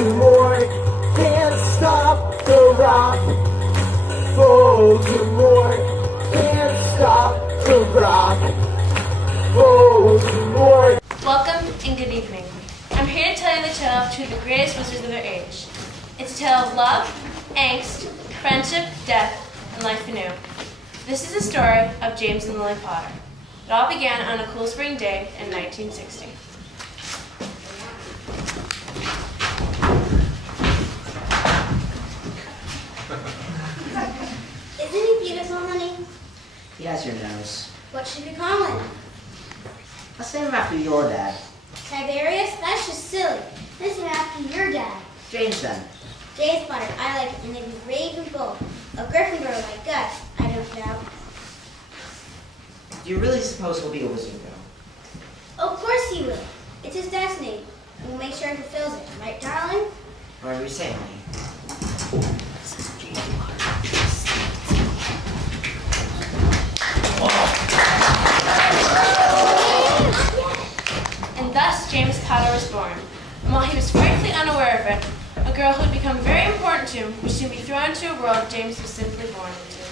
Voldemort can't stop the rock. Voldemort can't stop the rock. Voldemort. Welcome and good evening. I'm here to tell you the tale of two of the greatest wizards of their age. It's a tale of love, angst, friendship, death, and life anew. This is the story of James and Lily Potter. It all began on a cool spring day in 1960. Isn't he beautiful, honey? He has your nose. What should we call him? Let's name him after your dad. Tiberius? That's just silly. Let's name him after your dad. James, then. James Potter. I like it, and they'd be brave and bold. A Gryffindor like us, I don't doubt. Do you really suppose he'll be a wizard, though? Of course he will. It's his destiny, and we'll make sure he fulfills it. Right, darling? Whatever you say, honey. And thus James Potter was born. And while he was frightfully unaware of it, a girl who had become very important to him would soon be thrown into a world James was simply born into.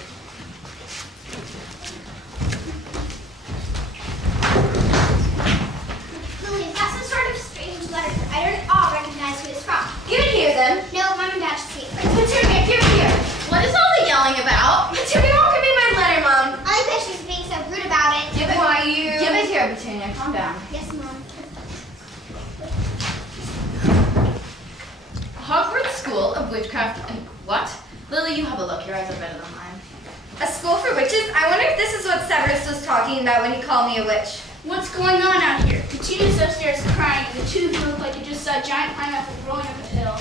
Lily, that's some sort of strange letter. I don't at all recognize who it's from. Give it here, then. No, Mom and Dad should see it. Petunia, give it here. What is all the yelling about? Petunia won't give me my letter, Mom. I think she's being so rude about it. Give it here, Petunia. Calm down. Yes, Mom. Hogwarts School of Witchcraft and what? Lily, you have a look. Your eyes are better than mine. A school for witches? I wonder if this is what Severus was talking about when he called me a witch. What's going on out here? Petunia's upstairs crying, and the two of you look like you just saw a giant pineapple rolling up a hill.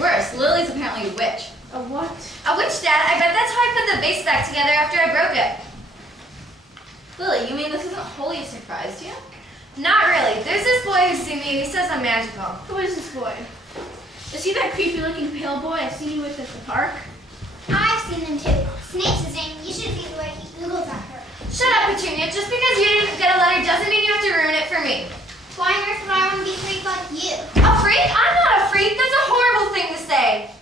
Worse, Lily's apparently a witch. A what? A witch, Dad? I bet that's how I put the vase back together after I broke it. Lily, you mean this isn't wholly a surprise to you? Not really. There's this boy who's seen me and he says I'm magical. Who is this boy? Is he that creepy-looking pale boy I seen you with at the park? I've seen him too. Snape's his name. You should see the way he oogles at her. Shut up, Petunia. Just because you didn't get a letter doesn't mean you have to ruin it for me. Why on earth would I want to be freaked like you? A freak? I'm not a freak. That's a horrible thing to say.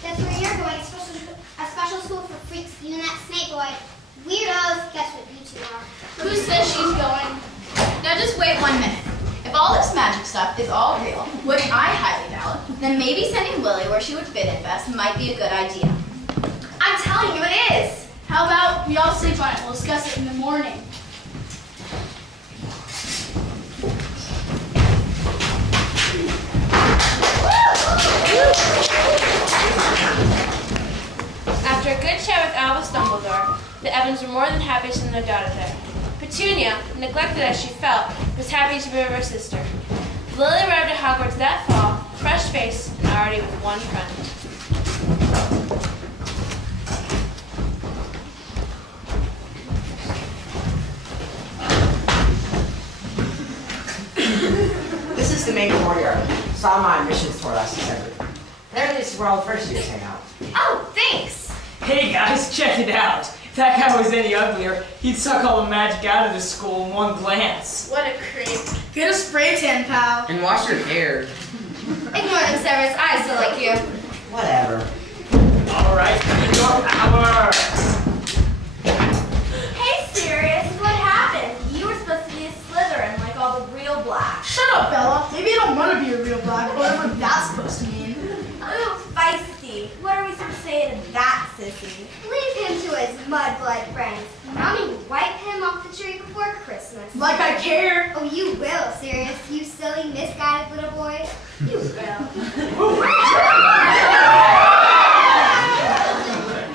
That's where you're going. A special school for freaks. You and that Snape boy. Weirdos. Guess what you two are. Who says she's going? Now just wait 1 minute. If all this magic stuff is all real, which I highly doubt, then maybe sending Lily where she would fit in best might be a good idea. I'm telling you it is. How about we all sleep on it? We'll discuss it in the morning. After a good chat with Albus Dumbledore, the Evans were more than happy to send their daughter there. Petunia, neglected as she felt, was happy to be with her sister. Lily arrived at Hogwarts that fall, fresh-faced and already with one friend. This is the main courtyard. Saw my admissions tour last December. There, this is where all the first years hang out. Oh, thanks. Hey guys, check it out. If that guy was any uglier, he'd suck all the magic out of this school in one glance. What a creep. Get a spray tan, pal. And wash your hair. Ignore them, Severus. I still like you. Whatever. Alright, use your power! Hey, Sirius. What happened? You were supposed to be a Slytherin like all the real blacks. Shut up, Bella. Maybe I don't want to be a real black, whatever that's supposed to mean. Ooh, feisty. What are we supposed to say to that, sissy? Leave him to his mudblood friends. Mommy will wipe him off the tree before Christmas. Like I care. Oh, you will, Sirius. You silly, misguided little boy. You will.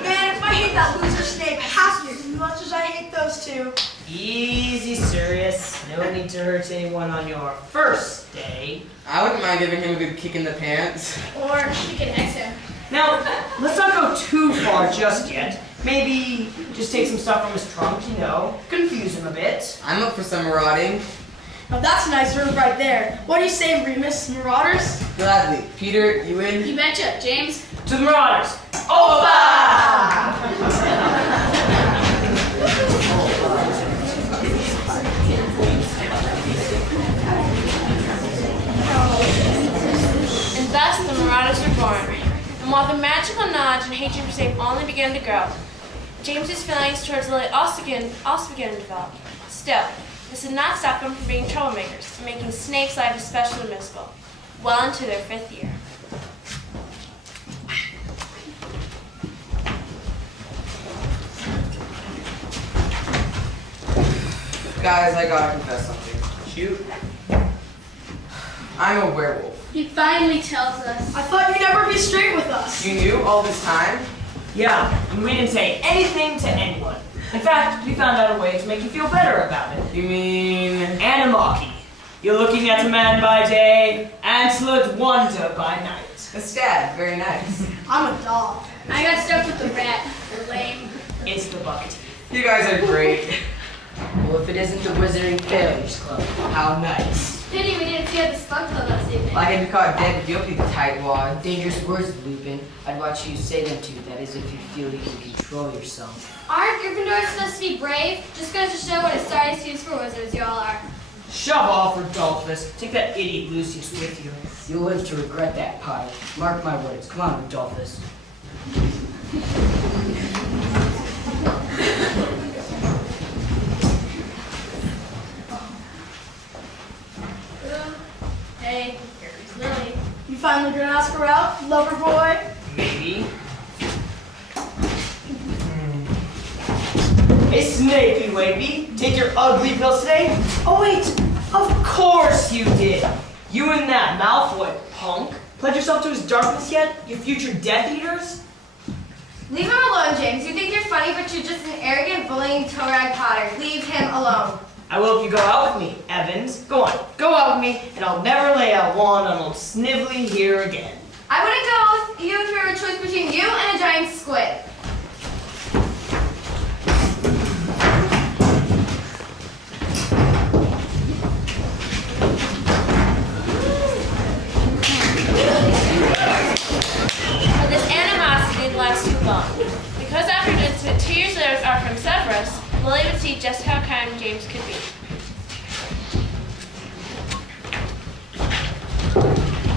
Man, if I hate that loser Snape half as much as I hate those two. Easy, Sirius. No need to hurt anyone on your first day. I wouldn't mind giving him a good kick in the pants. Or she can X him. Now, let's not go too far just yet. Maybe just take some stuff from his trunk, you know, confuse him a bit. I'm up for some marauding. Now that's a nice room right there. What do you say, Remus? Marauders? Gladly. Peter, you in? You betcha, James. To the Marauders! Opa! And thus Marauders were born. And while the magical knowledge and hatred for Snape only began to grow, James's feelings towards Lily also began to develop. Still, this did not stop them from being troublemakers and making Snape's life especially miserable, well into their 5th year. Guys, I gotta confess something. Shoot. I'm a werewolf. He finally tells us. I thought you'd never be straight with us. You knew all this time? Yeah, and we didn't say anything to anyone. In fact, we found out a way to make you feel better about it. You mean... Animosity. You're looking at a man by day, Antlered wonder by night. A stab. Very nice. I'm a dog. I got stuck with the rat. They're lame. It's the bucket. You guys are great. Well, if it isn't the Wizarding Failures Club, how nice. Pity we didn't see at the Slug Club last evening. Like I'd be caught dead with guilty, the tightwad. Dangerous words, Lupin. I'd watch you say them too. That is, if you feel you can control yourself. Aren't Gryffindors supposed to be brave? Just goes to show what a sorry excuse for wizards you all are. Shove off, Rodolphus. Take that idiot Lucius with you. You'll live to regret that, Potter. Mark my words. Come on, Rodolphus. Hey, here's Lily. You finally gonna ask her out, lover boy? Maybe. Hey, Snapey Wapey, take your ugly pills today? Oh wait, of course you did. You and that Malfoy punk. Pledge yourself to his darkness yet, you future Death Eaters? Leave him alone, James. You think you're funny, but you're just an arrogant, bullying toe-rag Potter. Leave him alone. I will if you go out with me, Evans. Go on, go out with me, and I'll never lay a wand on old Snively here again. I wouldn't go with you if there were a choice between you and a giant squid. But this animosity didn't last too long. Because after an incident 2 years later with Arkham Severus, Lily would see just how kind James could be.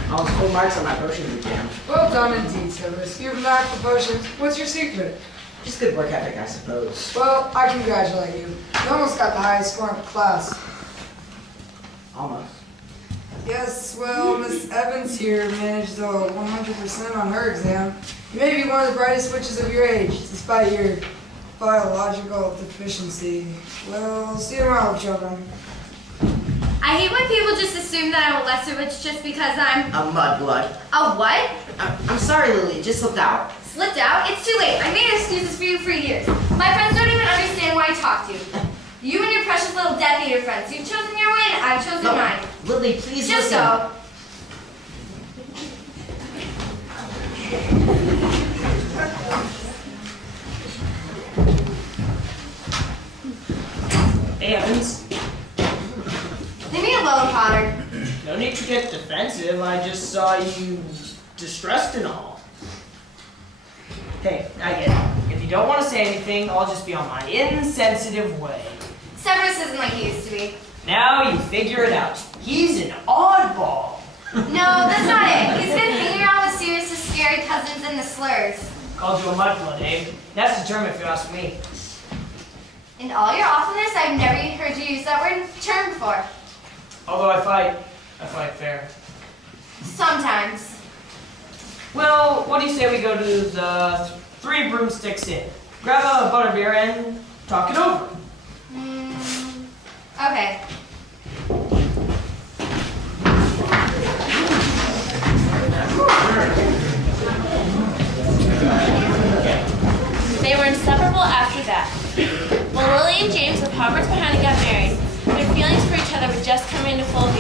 I was full marks on my potion exam. Well done indeed, Severus. You've knocked the potions. What's your secret? Just good work ethic, I suppose. Well, I congratulate you. You almost got the highest score in the class. Almost. Yes, well, Miss Evans here managed a 100% on her exam. You may be one of the brightest witches of your age, despite your biological deficiency. Well, see you tomorrow, children. I hate when people just assume that I'm a lesser witch just because I'm... A mudblood. A what? I'm sorry, Lily, it just slipped out. Slipped out? It's too late. I made excuses for you for years. My friends don't even understand why I talk to you. You and your precious little Death Eater friends. You've chosen your way and I've chosen mine. Lily, please Just listen. go. Hey, Evans. Leave me alone, Potter. No need to get defensive. I just saw you distressed and all. Hey, I get it. If you don't want to say anything, I'll just be on my insensitive way. Severus isn't like he used to be. Now you figure it out. He's an oddball. No, that's not it. He's been hanging around with Sirius's scary cousins and the slurs. Called you a mudblood, Abe. That's the term if you ask me. In all your awfulness, I've never heard you use that term before. Although I fight fair. Sometimes. Well, what do you say we go to the 3 Broomsticks Inn? Grab a butterbeer and talk it over. Okay. They were inseparable after that. While Lily and James left Hogwarts behind and got married, their feelings for each other were just coming into full